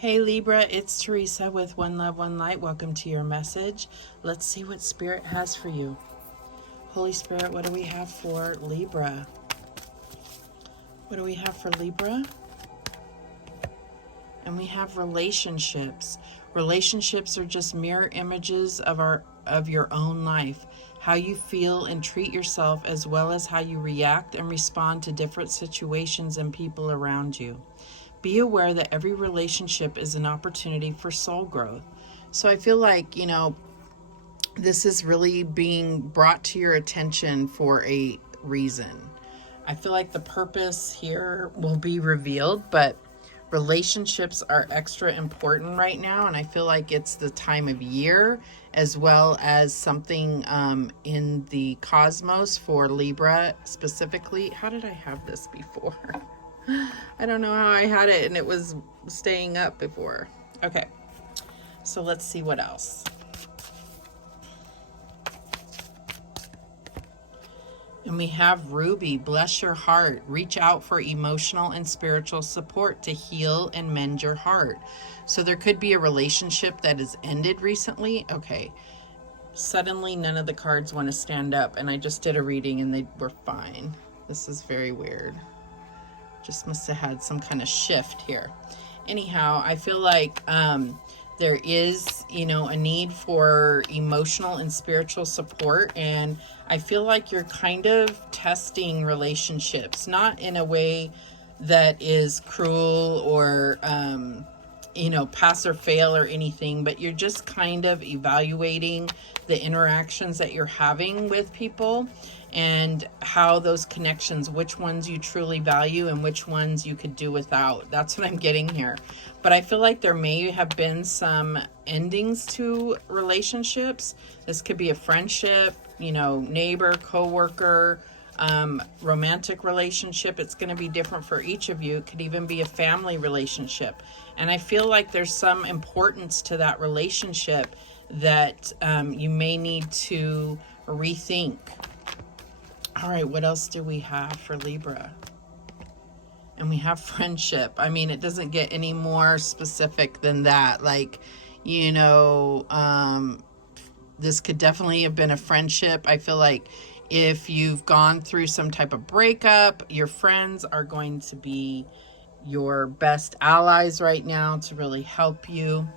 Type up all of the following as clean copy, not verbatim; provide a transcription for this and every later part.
Hey Libra, it's Teresa with One Love, One Light. Welcome to your message. Let's see what Spirit has for you. Holy Spirit, what do we have for Libra? What do we have for Libra? And we have relationships. Relationships are just mirror images of your own life. How you feel and treat yourself, as well as how you react and respond to different situations and people around you. Be aware that every relationship is an opportunity for soul growth. So I feel like, this is really being brought to your attention for a reason. I feel like the purpose here will be revealed, but relationships are extra important right now. And I feel like it's the time of year, as well as something in the cosmos for Libra specifically. How did I have this before? I don't know how I had it and it was staying up before. Okay, so let's see what else. And we have Ruby, bless your heart. Reach out for emotional and spiritual support to heal and mend your heart. So there could be a relationship that has ended recently. Okay, suddenly none of the cards want to stand up, and I just did a reading and they were fine. This is very weird. Just must have had some kind of shift here. Anyhow, I feel like there is, a need for emotional and spiritual support. And I feel like you're kind of testing relationships, not in a way that is cruel or, pass or fail or anything, but you're just kind of evaluating the interactions that you're having with people and how those connections, which ones you truly value and which ones you could do without. That's what I'm getting here. But I feel like there may have been some endings to relationships. This could be a friendship, neighbor, coworker, romantic relationship. It's going to be different for each of you. It could even be a family relationship. And I feel like there's some importance to that relationship that you may need to rethink. All right, what else do we have for Libra? And we have friendship. I mean, it doesn't get any more specific than that. This could definitely have been a friendship. I feel like if you've gone through some type of breakup, your friends are going to be your best allies right now to really help you,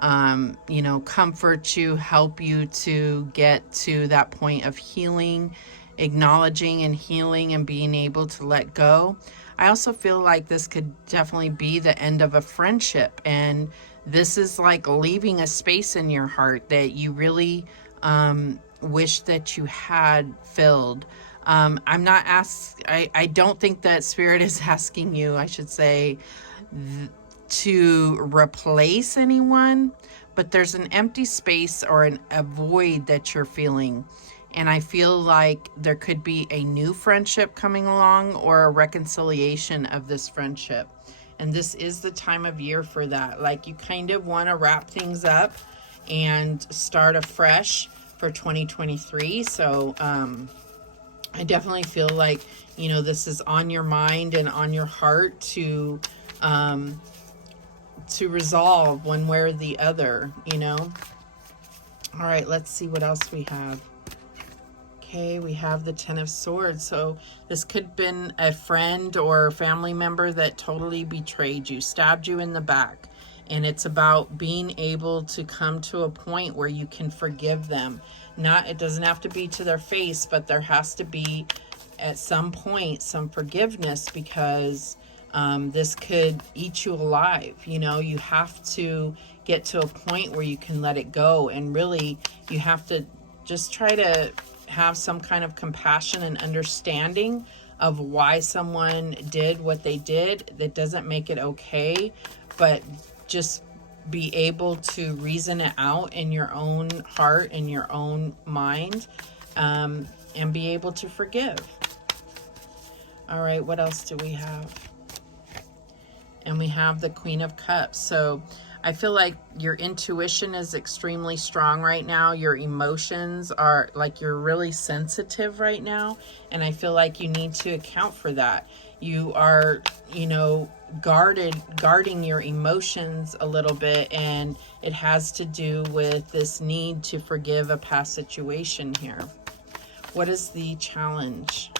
comfort you, help you to get to that point of healing, acknowledging and healing and being able to let go. I also feel like this could definitely be the end of a friendship, and this is like leaving a space in your heart that you really wish that you had filled. I don't think that Spirit is asking you, I should say, to replace anyone, but there's an empty space or a void that you're feeling. And I feel like there could be a new friendship coming along or a reconciliation of this friendship. And this is the time of year for that. Like, you kind of want to wrap things up and start afresh for 2023. So I definitely feel like, this is on your mind and on your heart to resolve one way or the other, All right, let's see what else we have. Okay, we have the Ten of Swords. So this could have been a friend or family member that totally betrayed you, stabbed you in the back. And it's about being able to come to a point where you can forgive them. It doesn't have to be to their face, but there has to be at some point some forgiveness, because this could eat you alive. You have to get to a point where you can let it go. And really, you have to just try to have some kind of compassion and understanding of why someone did what they did. That doesn't make it okay, but just be able to reason it out in your own heart, in your own mind, and be able to forgive. All right, what else do we have? And we have the Queen of Cups. So I feel like your intuition is extremely strong right now. Your emotions are like, you're really sensitive right now. And I feel like you need to account for that. You are, you know, guarding your emotions a little bit, and it has to do with this need to forgive a past situation here. What is the challenge?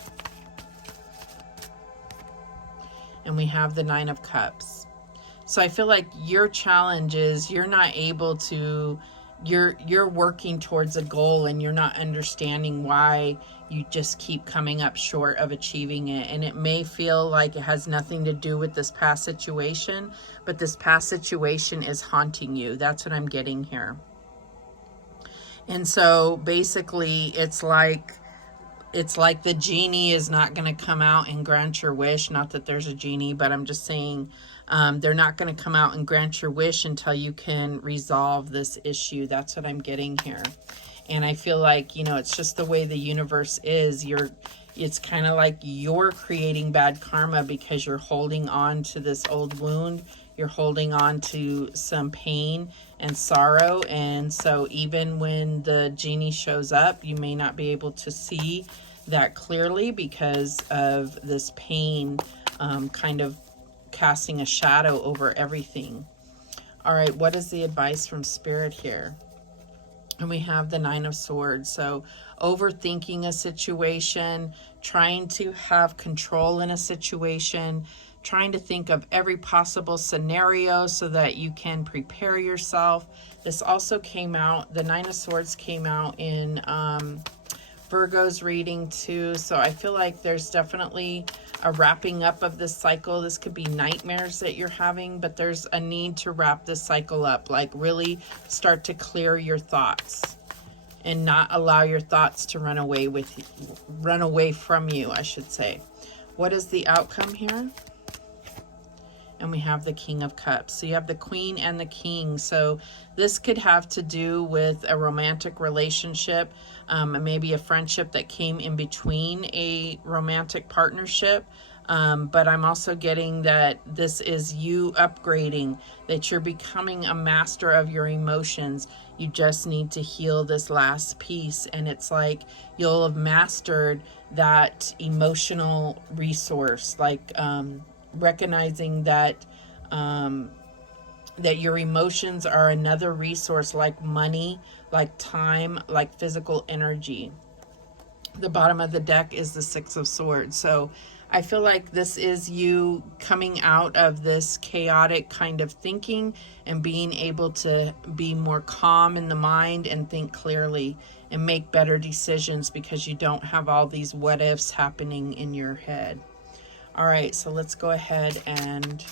And we have the Nine of Cups. So I feel like your challenge is you're not able to, you're working towards a goal and you're not understanding why you just keep coming up short of achieving it. And it may feel like it has nothing to do with this past situation, but this past situation is haunting you. That's what I'm getting here. And so basically it's like the genie is not going to come out and grant your wish. Not that there's a genie, but I'm just saying they're not going to come out and grant your wish until you can resolve this issue. That's what I'm getting here. And I feel like, you know, it's just the way the universe is. It's kind of like you're creating bad karma because you're holding on to this old wound. You're holding on to some pain and sorrow. And so even when the genie shows up, you may not be able to see that clearly because of this pain kind of casting a shadow over everything. All right, what is the advice from Spirit here? And we have the Nine of Swords. So overthinking a situation, trying to have control in a situation, trying to think of every possible scenario so that you can prepare yourself. This also came out, the Nine of Swords came out in Virgo's reading too. So I feel like there's definitely a wrapping up of this cycle. This could be nightmares that you're having, but there's a need to wrap this cycle up, like really start to clear your thoughts and not allow your thoughts to run away from you, I should say. What is the outcome here? And we have the King of Cups. So you have the Queen and the King. So this could have to do with a romantic relationship, maybe a friendship that came in between a romantic partnership. But I'm also getting that this is you upgrading, that you're becoming a master of your emotions. You just need to heal this last piece. And it's like you'll have mastered that emotional resource, like recognizing that that your emotions are another resource, like money, like time, like physical energy. The bottom of the deck is the Six of Swords. So I feel like this is you coming out of this chaotic kind of thinking and being able to be more calm in the mind and think clearly and make better decisions because you don't have all these what ifs happening in your head. All right, so let's go ahead and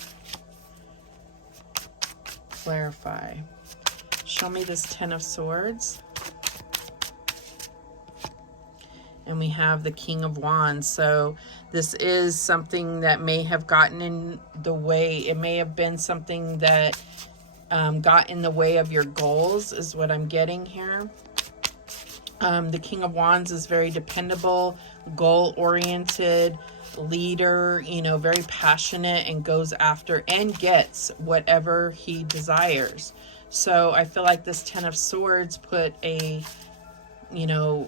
clarify. Show me this Ten of Swords. And we have the King of Wands. So this is something that may have gotten in the way. It may have been something that got in the way of your goals, is what I'm getting here. The King of Wands is very dependable, goal-oriented, leader, you know, very passionate, and goes after and gets whatever he desires. So I feel like this Ten of Swords put a, you know,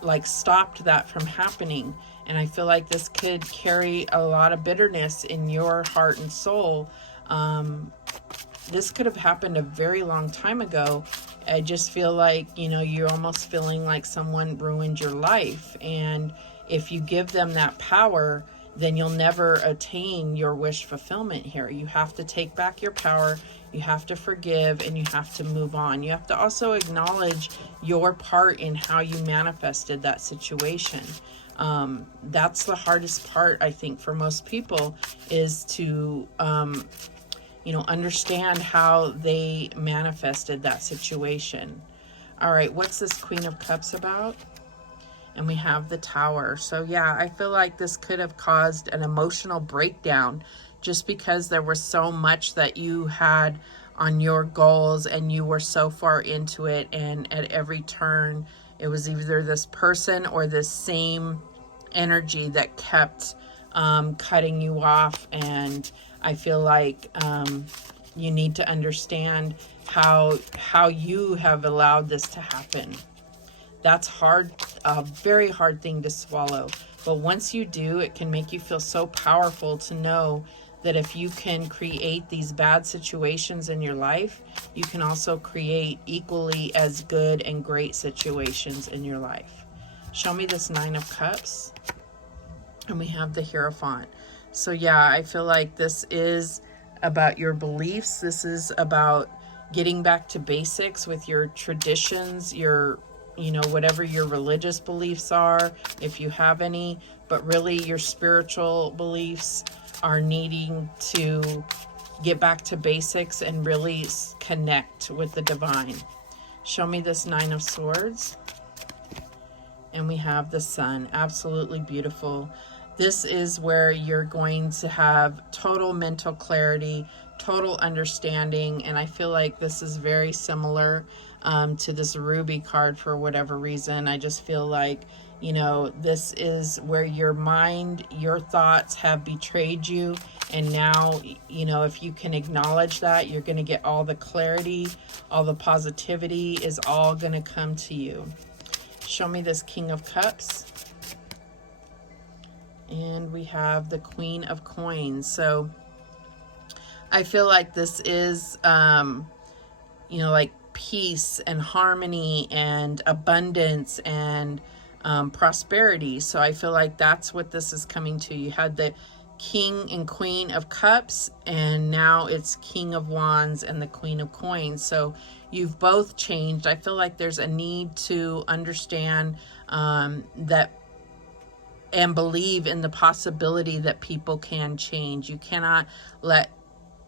like stopped that from happening. And I feel like this could carry a lot of bitterness in your heart and soul. This could have happened a very long time ago. I just feel like, you know, you're almost feeling like someone ruined your life. And if you give them that power, then you'll never attain your wish fulfillment here. You have to take back your power, you have to forgive, and you have to move on. You have to also acknowledge your part in how you manifested that situation. That's the hardest part, I think, for most people, is to you know, understand how they manifested that situation. All right, what's this Queen of Cups about? And we have the Tower. So yeah, I feel like this could have caused an emotional breakdown just because there was so much that you had on your goals and you were so far into it, and at every turn it was either this person or this same energy that kept cutting you off. And I feel like you need to understand how you have allowed this to happen. That's hard, a very hard thing to swallow. But once you do, it can make you feel so powerful to know that if you can create these bad situations in your life, you can also create equally as good and great situations in your life. Show me this Nine of Cups. And we have the Hierophant. So yeah, I feel like this is about your beliefs. This is about getting back to basics with your traditions, your, whatever your religious beliefs are, if you have any, but really your spiritual beliefs are needing to get back to basics and really connect with the divine. Show me this Nine of Swords. And we have the Sun. Absolutely beautiful. This is where you're going to have total mental clarity, total understanding, and I feel like this is very similar to this Ruby card for whatever reason. I just feel like, this is where your mind, your thoughts have betrayed you, and now, if you can acknowledge that, you're going to get all the clarity, all the positivity is all going to come to you. Show me this King of Cups. And we have the Queen of Coins. So I feel like this is, like peace and harmony and abundance and prosperity. So I feel like that's what this is coming to. You had the King and Queen of Cups, and now it's King of Wands and the Queen of Coins. So you've both changed. I feel like there's a need to understand that and believe in the possibility that people can change. You cannot let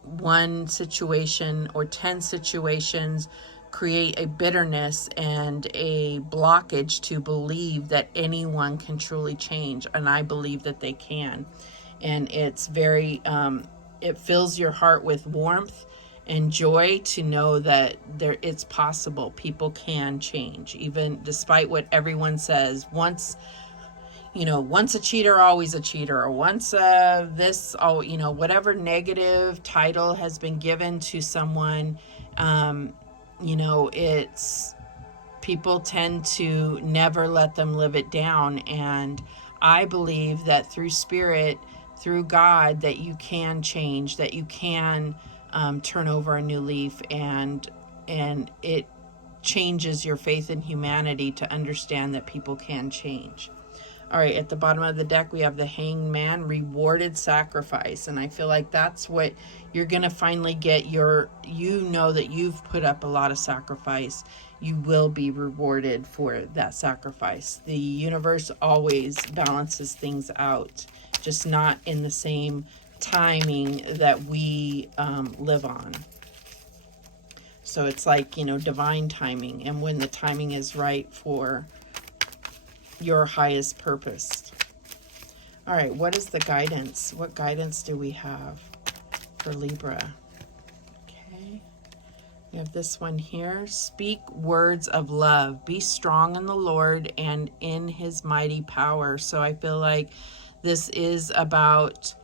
one situation or 10 situations create a bitterness and a blockage to believe that anyone can truly change. And I believe that they can. And it's very, it fills your heart with warmth and joy to know that it's possible. People can change, even despite what everyone says. Once a cheater, always a cheater, or once whatever negative title has been given to someone, it's, people tend to never let them live it down. And I believe that through spirit, through God, that you can change, that you can turn over a new leaf, and it changes your faith in humanity to understand that people can change. All right, at the bottom of the deck, we have the Hanged Man, rewarded sacrifice. And I feel like that's what you're going to finally get that you've put up a lot of sacrifice. You will be rewarded for that sacrifice. The universe always balances things out, just not in the same timing that we live on. So it's like, divine timing, and when the timing is right for your highest purpose. All right, what is the guidance? What guidance do we have for Libra? Okay, we have this one here. Speak words of love. Be strong in the Lord and in his mighty power. So I feel like this is about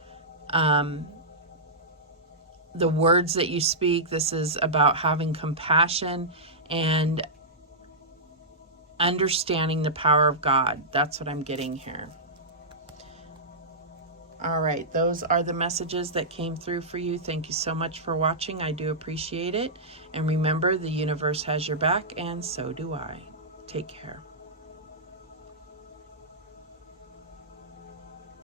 the words that you speak. This is about having compassion and understanding the power of God. That's what I'm getting here. All right, those are the messages that came through for you. Thank you so much for watching. I do appreciate it. And remember, the universe has your back, and so do I. Take care.